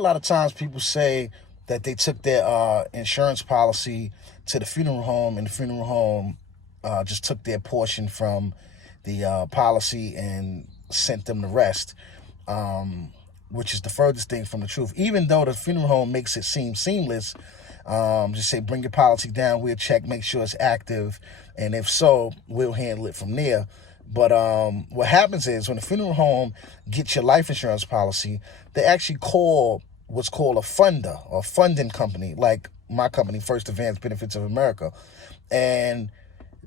a lot of times people say that they took their insurance policy to the funeral home, and the funeral home just took their portion from the policy and sent them the rest, which is the furthest thing from the truth. Even though the funeral home makes it seem seamless, just say, bring your policy down, we'll check, make sure it's active, and if so, we'll handle it from there. But what happens is when the funeral home gets your life insurance policy, they actually call what's called a funder or funding company, like my company, First Advanced Benefits of America. And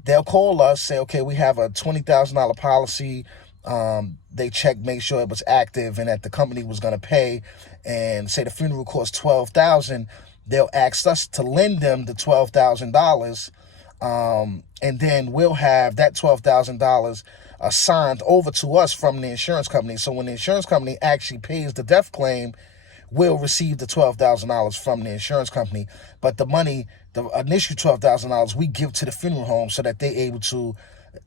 they'll call us, say, okay, we have a $20,000 policy. They check, make sure it was active and that the company was going to pay. And say the funeral cost $12,000, they'll ask us to lend them the $12,000. And then we'll have that $12,000 assigned over to us from the insurance company. So when the insurance company actually pays the death claim, we'll receive the $12,000 from the insurance company. But the money, the initial $12,000, we give to the funeral home so that they're able to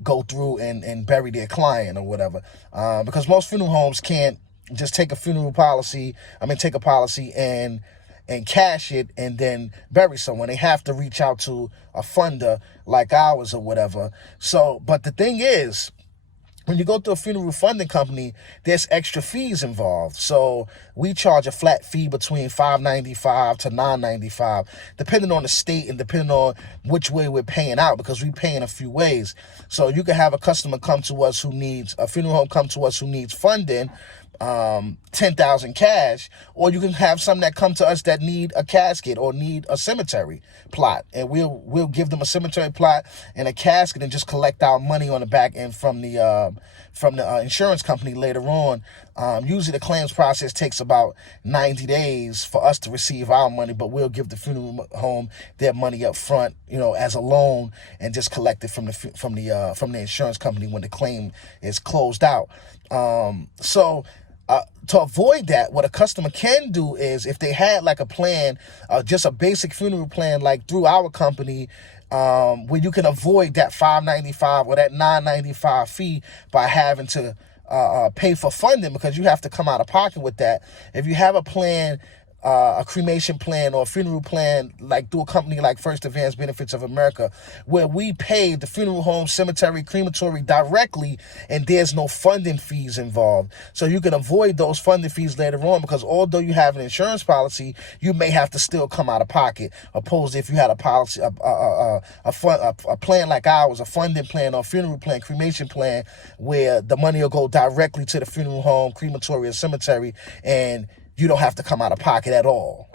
go through and bury their client or whatever. Because most funeral homes can't just take a take a policy and cash it and then bury someone. They have to reach out to a funder like ours or whatever. So, but the thing is, when you go to a funeral funding company, there's extra fees involved. So we charge a flat fee between $5.95 to $9.95, depending on the state and depending on which way we're paying out, because we pay in a few ways. So you can have a customer come to us who needs, a funeral home come to us who needs funding, $10,000 cash, or you can have some that come to us that need a casket or need a cemetery plot, and we'll give them a cemetery plot and a casket and just collect our money on the back end from the insurance company later on. Usually the claims process takes about 90 days for us to receive our money, but we'll give the funeral home their money up front, as a loan, and just collect it from the insurance company when the claim is closed out. To avoid that, what a customer can do is, if they had like a plan, just a basic funeral plan, like through our company, where you can avoid that $5.95 or that $9.95 fee by having to pay for funding, because you have to come out of pocket with that. If you have a plan, a cremation plan or a funeral plan, like through a company like First Advanced Benefits of America, where we pay the funeral home, cemetery, crematory directly, and there's no funding fees involved. So you can avoid those funding fees later on, because although you have an insurance policy, you may have to still come out of pocket, opposed to if you had a policy, a plan like ours, a funding plan or funeral plan, cremation plan, where the money will go directly to the funeral home, crematory, or cemetery, and you don't have to come out of pocket at all.